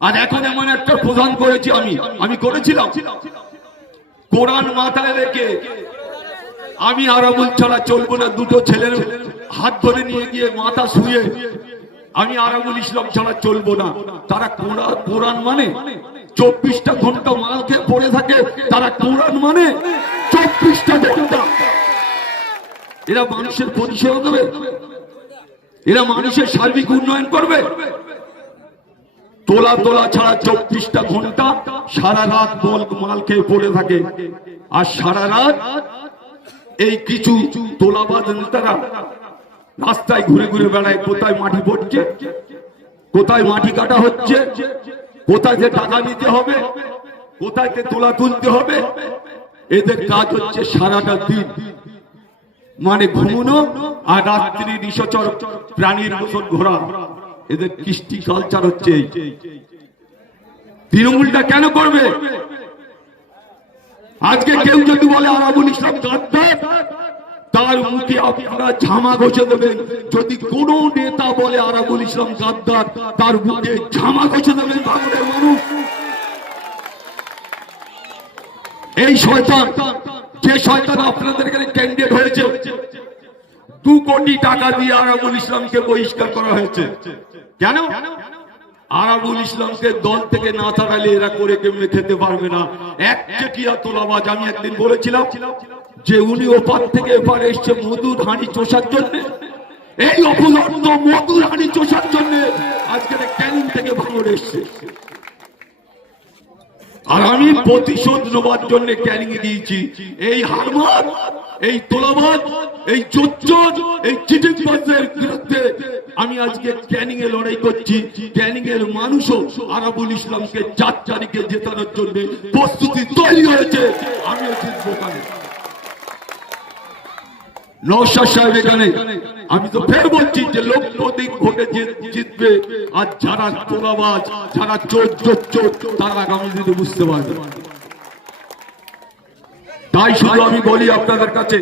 আর এখন এমন একটা প্রধান করেছি আমি করেছিলাম কোরআন মাথায় রেখে আমি আরাবুল ছাড়া চলবো না। দুটো ছেলের হাত ধরে নিয়ে গিয়ে মাথা শুয়ে আমি আরাবুল ইসলাম ছাড়া চলবো না। তারা কোরআন মানে 24টা ঘন্টা মাল খেয়ে পড়ে থাকে, তারা কোরআন মানে 24টা ঘন্টা। এরা মানুষের পরিষেবা দেবে, এরা মানুষের সার্বিক উন্নয়ন করবে। তোলা তোলা ছাড়া 24টা ঘন্টা সারা রাত মাল খেয়ে পড়ে থাকে। আর সারা রাত এই কিছু তোলাবাজ নেতারা রাস্তায় ঘুরে ঘুরে বেড়ায়, কোথায় মাটি পড়ছে, কোথায় মাটি কাটা হচ্ছে, কোথায় যে টাকা নিতে হবে, কোথায় যে তোলা তুলতে হবে। এদের কাজ হচ্ছে সারাটা দিন মানে ঘুমানো আর রাত্রি নিশাচর প্রাণীর মতন ঘোরা। এদের কৃষ্টি কালচার হচ্ছে। তৃণমূলটা কেন করবে? আজকে কেউ যদি বলে আরাবুল ইসলাম গাদ্দার, তার মুখে আপনারা ঝামা ঘষে দেবেন। যদি কোন নেতা বলে আরাবুল ইসলাম গাদ্দার, তার মুখে ঝামা ঘষে দেবেন বাংলার মানুষ। এই শয়তান, যে শয়তান আপনাদের এখানে ক্যান্ডিডেট হয়েছে, 2 কোটি টাকা দিয়ে আরাবুল ইসলামকে বহিষ্কার করা হয়েছে। কেন? আরাবুল ইসলামকে দল থেকে না থাকালে এরা করে কেমনে খেতে পারবে না। একচেটিয়া তোলাবাজ। আমি একদিন বলেছিলাম যে উনি ওপার থেকে এপারে এসছে মধুর হাঁড়ি চষার জন্য। এই অপলব্ধ মধুর হাঁড়ি চষার জন্য আজকে ক্যানিং থেকে ভাঙড় এসছে। আর আমি প্রতিশোধ নেবার জন্য ক্যানিং এ দিয়েছি। এই হারমাত, এই তোলাবাজ, এই চোর, এই চিটিংবাজদের বিরুদ্ধে আমি আজকে ক্যানিং এ লড়াই করছি। ক্যানিং এর মানুষও আরাবুল ইসলামকে 4 তারিখে জেতানোর জন্য প্রস্তুতি তৈরি হয়েছে। আমিও জিতবো। নওশাদ সাহেব এখানে, আমি তো ফের বলছি যে লক্ষাধিক ভোটে জিতবে। আর যারা তোলাবাজ, যারা চোর, তারা আগামী দিনে বুঝতে পারবে। তাই শুধু আমি বলি আপনাদের কাছে,